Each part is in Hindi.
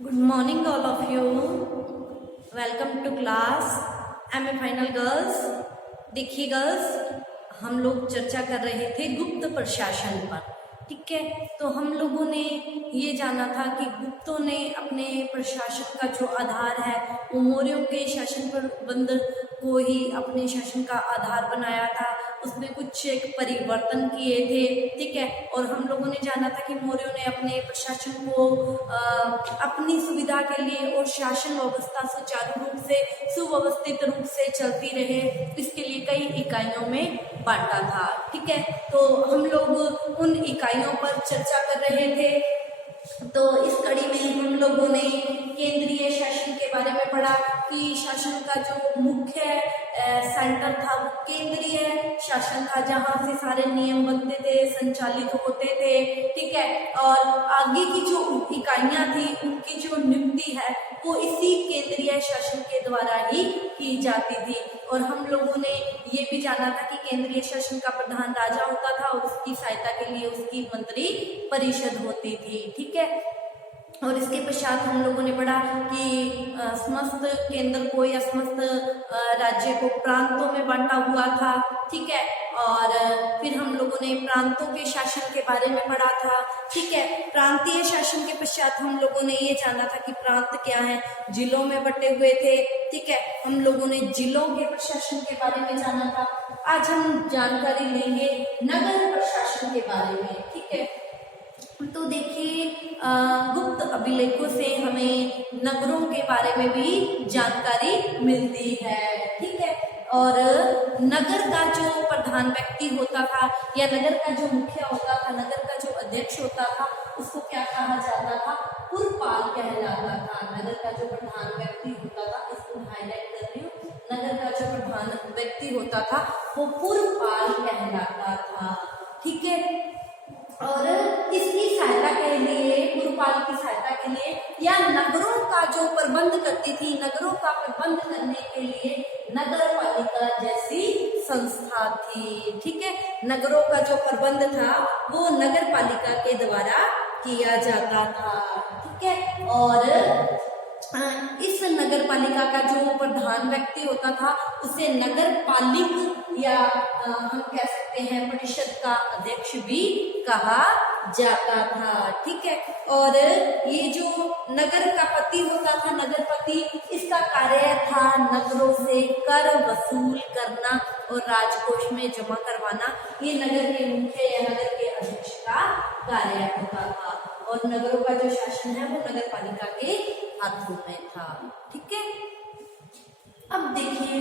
Good morning, all of you. Welcome to class M A final girls. देखिए गर्ल्स, हम लोग चर्चा कर रहे थे गुप्त प्रशासन पर। ठीक है, तो हम लोगों ने ये जाना था कि गुप्तों ने अपने प्रशासन का जो आधार है वो मौर्यों के शासन प्रबंध को ही अपने शासन का आधार बनाया था। उसमें कुछ एक परिवर्तन किए थे। ठीक है, और हम लोगों ने जाना था कि मौर्यों ने अपने प्रशासन को अपनी सुविधा के लिए और शासन व्यवस्था सुचारू रूप से सुव्यवस्थित रूप से चलती रहे, इसके लिए कई इकाइयों में बांटा था। ठीक है, तो हम लोग उन इकाइयों पर चर्चा कर रहे थे। तो इस कड़ी में हम लोगों ने केंद्रीय शासन के बारे में पढ़ा कि शासन का जो मुख्य सेंटर था वो केंद्रीय शासन था, जहां से सारे नियम बनते थे, संचालित होते थे। ठीक है, और आगे की जो इकाइयां थी उनकी जो नियुक्ति है वो इसी केंद्रीय शासन के द्वारा ही की जाती थी। और हम लोगों ने ये भी जाना था कि केंद्रीय शासन का प्रधान राजा होता था और उसकी सहायता के लिए उसकी मंत्री परिषद होती थी। ठीक है, और इसके पश्चात हम लोगों ने पढ़ा कि समस्त केंद्र को या समस्त राज्य को प्रांतों में बांटा हुआ था। ठीक है, और फिर हम लोगों ने प्रांतों के शासन के बारे में पढ़ा था। ठीक है, प्रांतीय शासन के पश्चात हम लोगों ने ये जाना था कि प्रांत क्या है, जिलों में बटे हुए थे। ठीक है, हम लोगों ने जिलों के प्रशासन के बारे में जाना था। आज हम जानकारी लेंगे नगर प्रशासन के बारे में। ठीक है, तो देखिए गुप्त अभिलेखों से हमें नगरों के बारे में भी जानकारी मिलती है। ठीक है, और नगर का जो प्रधान व्यक्ति होता था या नगर का जो मुखिया होता था, नगर का जो अध्यक्ष होता था, उसको क्या कहा जाता था? पुरपाल कहलाता था। नगर का जो प्रधान व्यक्ति होता था, इसको हाईलाइट कर रही हूँ, नगर का जो प्रधान व्यक्ति होता था वो पुरपाल कहलाता था। ठीक है, और इसकी सहायता के लिए, पुरपाल की सहायता के लिए या नगरों का जो प्रबंध करती थी, नगरों का प्रबंध करने के लिए नगर पालिका जैसी संस्था थी। ठीक है, नगरों का जो प्रबंध था वो नगर पालिका के द्वारा किया जाता था। ठीक है, और इस नगर पालिका का जो प्रधान व्यक्ति होता था उसे नगर पालिक या हम कह सकते हैं परिषद का अध्यक्ष भी कहा जाता था। ठीक है, और ये जो नगर का पति होता था, नगरपति, इसका कार्य था नगरों से कर वसूल करना और राजकोष में जमा करवाना। ये नगर के मुख्य या नगर के अध्यक्ष का कार्य होता था, और नगरों का जो शासन है वो नगर पालिका के हाथों में था। ठीक है, अब देखिए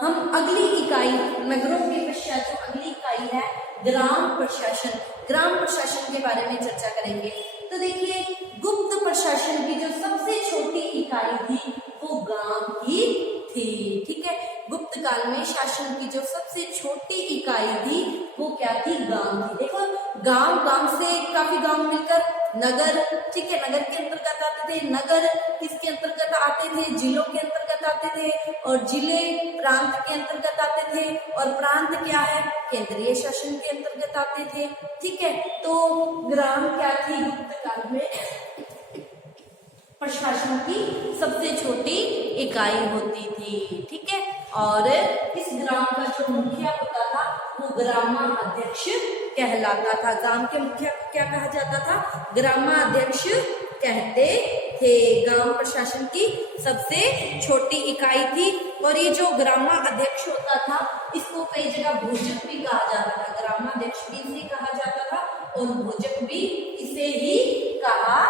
हम अगली इकाई, नगरों के पश्चात जो अगली इकाई है ग्राम प्रशासन, ग्राम प्रशासन के बारे में चर्चा करेंगे। तो देखिए गुप्त प्रशासन की जो सबसे छोटी इकाई थी वो गांव ही थी। ठीक है, गुप्त काल में शासन की जो सबसे छोटी इकाई थी वो क्या थी? गांव थी। देखो गांव से काफी गांव मिलकर नगर, ठीक है, नगर के अंतर्गत आते थे। नगर किसके अंतर्गत आते थे? जिलों के अंतर्गत आते थे, और जिले प्रांत के अंतर्गत आते थे, और प्रांत क्या है? केंद्रीय शासन के अंतर्गत आते थे। ठीक है, तो ग्राम क्या थी? गुप्त काल में प्रशासन की सबसे छोटी इकाई होती थी। ठीक है, और इस ग्राम का जो मुखिया होता था वो ग्रामाध्यक्ष कहलाता था। ग्राम के मुखिया को क्या कहा जाता था? ग्रामाध्यक्ष कहते थे। ग्राम प्रशासन की सबसे छोटी इकाई थी, और ये जो ग्रामाध्यक्ष होता था इसको कई जगह भोजक भी कहा जाता था। ग्रामाध्यक्ष भी इसे कहा जाता था और भोजक भी इसे ही कहा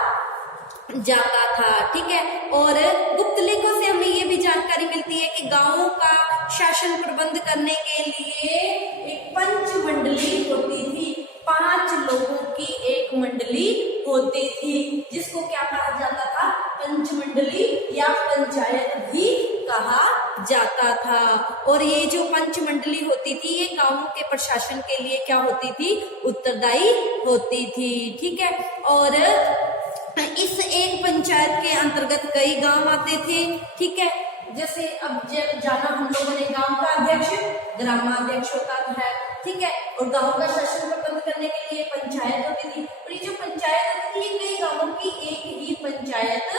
जाता था। ठीक है, और गुप्त लेखों से हमें ये भी जानकारी मिलती है कि गांवों का शासन प्रबंध करने के लिए एक पंचमंडली होती थी। 5 लोगों की एक मंडली होती थी, जिसको क्या कहा जाता था? पंचमंडली या पंचायत भी कहा जाता था। और ये जो पंचमंडली होती थी ये गांवों के प्रशासन के लिए क्या होती थी? उत्तरदायी होती थी। ठीक है, और इस एक पंचायत के अंतर्गत कई गांव आते थे। ठीक है, जैसे अब जाना हम लोगों ने गांव का अध्यक्ष ग्रामाध्यक्ष होता है। ठीक है, और गांव का शासन प्रबंध करने के लिए पंचायत होती थी, और ये जो पंचायत होती थी कई गांवों की एक ही पंचायत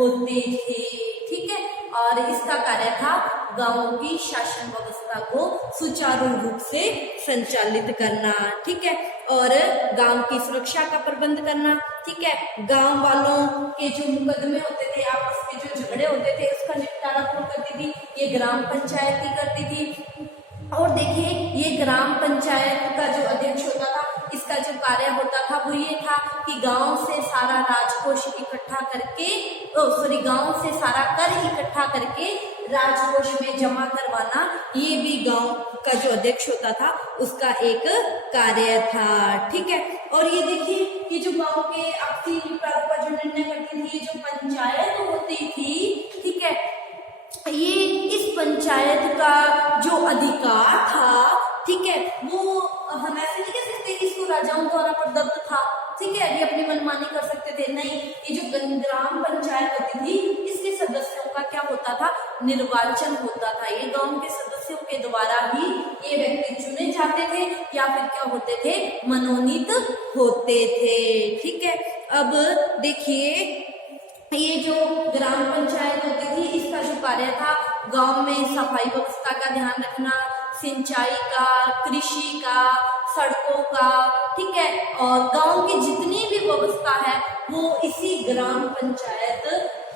होते थे। ठीक है, और इसका कार्य था गांवों की शासन व्यवस्था को सुचारू रूप से संचालित करना। ठीक है, और गांव की सुरक्षा का प्रबंध करना। ठीक है, गांव वालों के जो मुकदमे होते थे, आपस के जो झगड़े होते थे, उसका निपटारा कौन करती थी? ये ग्राम पंचायत ही करती थी। और देखिए, ये ग्राम पंचायत का जो अध्यक्ष होता था, इसका जो कार्य होता था वो ये था कि गांव से सारा राजकोष इकट्ठा करके, गांव से सारा कर इकट्ठा करके राजकोष में जमा करवाना, ये भी गांव का जो अध्यक्ष होता था उसका एक कार्य था। ठीक है, और ये देखिए, ये जो गांव के आपसी निपटारों का जो निर्णय करती थी, ये जो पंचायत होती थी, ठीक है, ये इस पंचायत का जो अधिकार था, ठीक है, वो हम ऐसे नहीं कह सकते कि इसको राजाओं द्वारा प्रदत्त था। ठीक है, ये अपनी मनमानी कर सकते थे, नहीं। ये जो ग्राम पंचायत होती थी, इसके सदस्यों का क्या होता था? निर्वाचन होता था। ये गांव के सदस्यों के द्वारा ही ये व्यक्ति चुने जाते थे या फिर क्या होते थे? मनोनीत होते थे। ठीक है, अब देखिए, ये जो ग्राम पंचायत होती थी, इसका जो कार्य था गांव में सफाई व्यवस्था का ध्यान रखना, सिंचाई का, कृषि का, सड़कों का, ठीक है, और गांव की जितनी भी व्यवस्था है वो इसी ग्राम पंचायत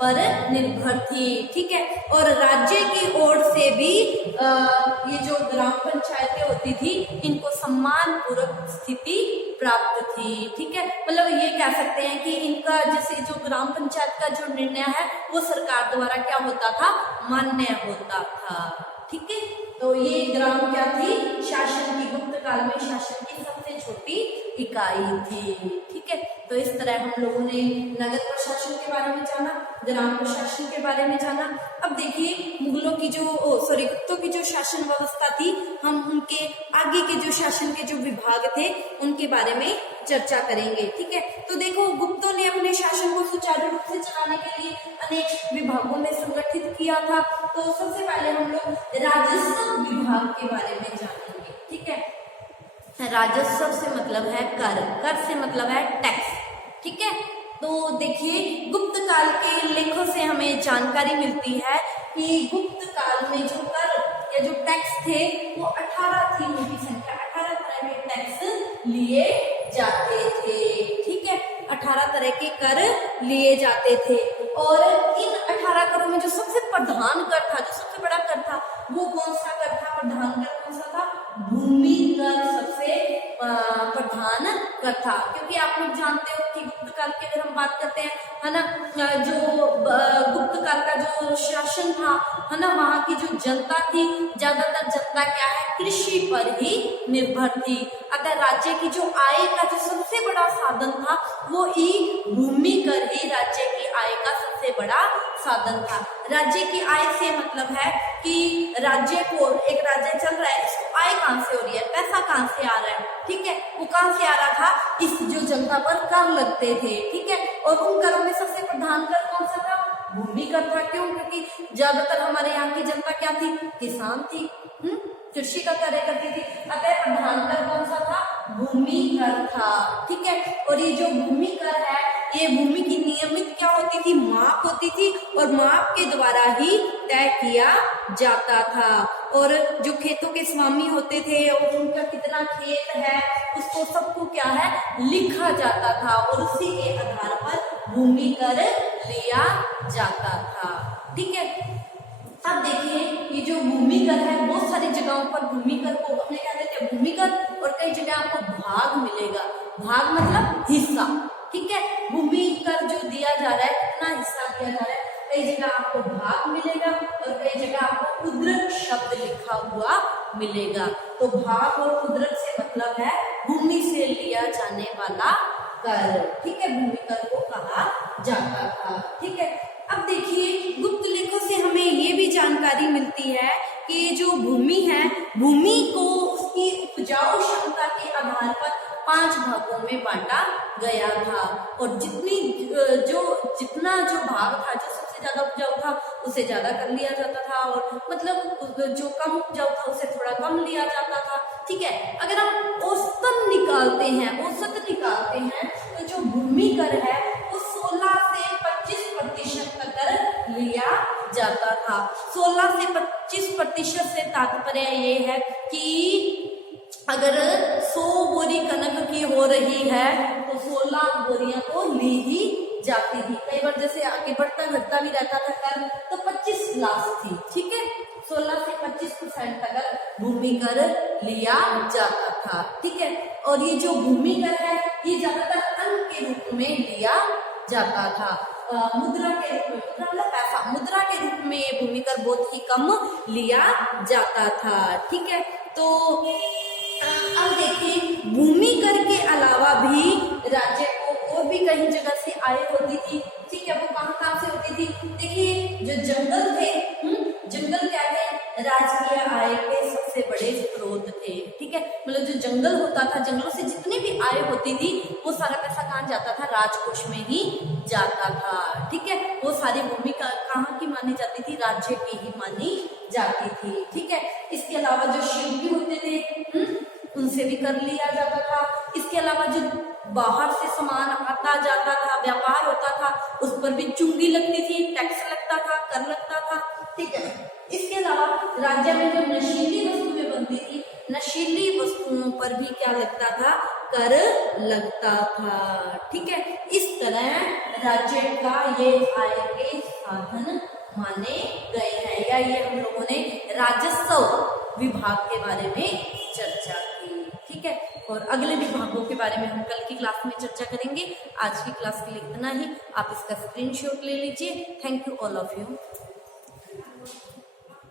पर निर्भर थी। ठीक है, और राज्य की ओर से भी ये जो ग्राम पंचायतें होती थी, इनको सम्मान पूर्वक स्थिति प्राप्त थी। ठीक है, मतलब ये कह सकते हैं कि इनका जैसे जो ग्राम पंचायत का जो निर्णय है वो सरकार द्वारा क्या होता था? मान्य होता था। ठीक है, तो ये ग्राम क्या थी? शासन की, गुप्त काल में शासन की सबसे छोटी इकाई थी। ठीक है, तो इस तरह हम लोगों ने नगर प्रशासन के बारे में जाना, ग्राम प्रशासन के बारे में जाना। अब देखिए, मुगलों की जो गुप्तों की जो शासन व्यवस्था थी, हम उनके आगे के जो शासन के जो विभाग थे उनके बारे में चर्चा करेंगे। ठीक है, तो देखो, गुप्तों ने अपने शासन को सुचारू रूप से चलाने के लिए अनेक विभागों में संगठित किया था। तो सबसे पहले हम लोग राजस्व विभाग के बारे में जानेंगे। ठीक है, राजस्व से मतलब है कर, कर से मतलब है टैक्स। ठीक है, तो देखिए, गुप्त काल के लेखों से हमें जानकारी मिलती है कि गुप्त काल में जो कर या जो टैक्स थे वो 18 थी, उनकी संख्या 18 तरह के टैक्स लिए जाते थे। ठीक है, 18 तरह के कर लिए जाते थे, और इन 18 करों में जो सबसे प्रधान कर था, जो सबसे बड़ा कर था, वो कौन सा कर था? प्रधान कर कौन सा था? भूमि कर सबसे प्रधान कर था। क्योंकि आप लोग जानते हो कि गुप्त काल की अगर हम बात करते हैं, है ना, जो गुप्त काल का जो शासन था, है ना, वहाँ की जो जनता थी, ज्यादातर जनता क्या है? कृषि पर ही निर्भर थी। अगर राज्य की जो आय का जो सबसे बड़ा साधन था वो ही भूमि कर ही राज्य की आय का सबसे बड़ा साधन था। राज्य की आय से मतलब है कि राज्य को, एक राज्य चल रहा है, इसको आय कहाँ से हो रही है? पैसा कहाँ से आ रहा है? ठीक है, वो कहाँ से आ रहा था? इस जो जनता पर कर लगते थे। ठीक है, और उन करों में सबसे प्रधान कर कौन सा था? भूमि कर था। क्यों? क्योंकि ज्यादातर हमारे यहाँ की जनता क्या थी? किसान थी, कृषि का कार्य करती थी। अतः प्रधान कर कौन सा था? भूमि कर था। ठीक है, और ये जो भूमि कर है, ये भूमि की नियमित क्या होती थी? माप होती थी, और माप के द्वारा ही तय किया जाता था। और जो खेतों के स्वामी होते थे और उनका कितना खेत है, उसको सबको क्या है? लिखा जाता था, और उसी के आधार पर भूमि कर लिया जाता था। ठीक है, अब देखिए, ये जो भूमि कर है, बहुत सारी जगहों पर भूमि कर को अपने क्या देते हैं? भूमि कर, और कई जगह आपको भाग मिलेगा। भाग मतलब हिस्सा। ठीक है, भूमि कर जो दिया जा रहा है, कितना हिस्सा दिया जा रहा है, कई जगह आपको भाग मिलेगा और कई जगह आपको उद्रक शब्द लिखा हुआ मिलेगा। तो भाग और उद्रक से मतलब है भूमि से लिया जाने वाला कर। ठीक है, भूमि कर को कहा जाता था। ठीक है, अब देखिए, गुप्त लेखों से हमें ये भी जानकारी मिलती है कि जो भूमि है, भूमि को उसकी उपजाऊ क्षमता के आधार पर 5 भागों में बांटा गया था, और जितना जो भाग था, जो सबसे ज्यादा उपजाऊ था उसे ज्यादा कर लिया जाता था, और मतलब जो कम उपजाऊ था उसे थोड़ा कम लिया जाता था। ठीक है, अगर हम औसत निकालते हैं, तो जो भूमि कर है वो 16 से 25% तक से 25% से तात्पर्य ये है कि अगर 100 बोरी कनक की हो रही है तो 16 बोरियां तो ली ही जाती थी। कई बार जैसे आगे बढ़ता घटता भी रहता था कर, तो 25 लाख थी, ठीक है। 16 से 25% अगर भूमि कर लिया जाता था, ठीक है। और ये जो भूमि कर है ये ज्यादातर अन्न के रूप में लिया जाता था, मुद्रा के रूप में, मुद्रा मतलब पैसा, मुद्रा के रूप में ये भूमि कर बहुत ही कम लिया जाता था, ठीक है। तो अब देखिए भूमि कर के अलावा भी राज्य को और भी कई जगह से आय होती थी, ठीक है। वो कहाँ से होती थी? देखिए जो जंगल थे, जंगल क्या थे? राजकीय आय के सबसे बड़े स्रोत थे, ठीक है। मतलब जो जंगल होता था, जंगलों से जितनी भी आय होती थी वो सारा पैसा कहाँ जाता था? राजकोष में ही जाता था, ठीक है। वो सारी भूमि कहाँ की मानी जाती थी? राज्य की ही मानी जाती थी, ठीक है। इसके अलावा जो शिल्पी होते थे उनसे भी कर लिया जाता था। इसके अलावा जो बाहर से सामान आता जाता था, व्यापार होता था, उस पर भी चुंगी लगती थी, टैक्स लगता था, कर लगता था, ठीक है। इसके अलावा राज्य में जो नशीली वस्तुएं बनती थी, नशीली वस्तुओं पर भी क्या लगता था? कर लगता था, ठीक है। इस तरह राज्य का ये आय के साधन माने गए हैं, या ये हम लोगों ने राजस्व विभाग के बारे में चर्चा की, ठीक है। और अगले विभागों के बारे में हम कल की क्लास में चर्चा करेंगे। आज की क्लास के लिए इतना ही। आप इसका स्क्रीनशॉट ले लीजिए। Thank you all of you.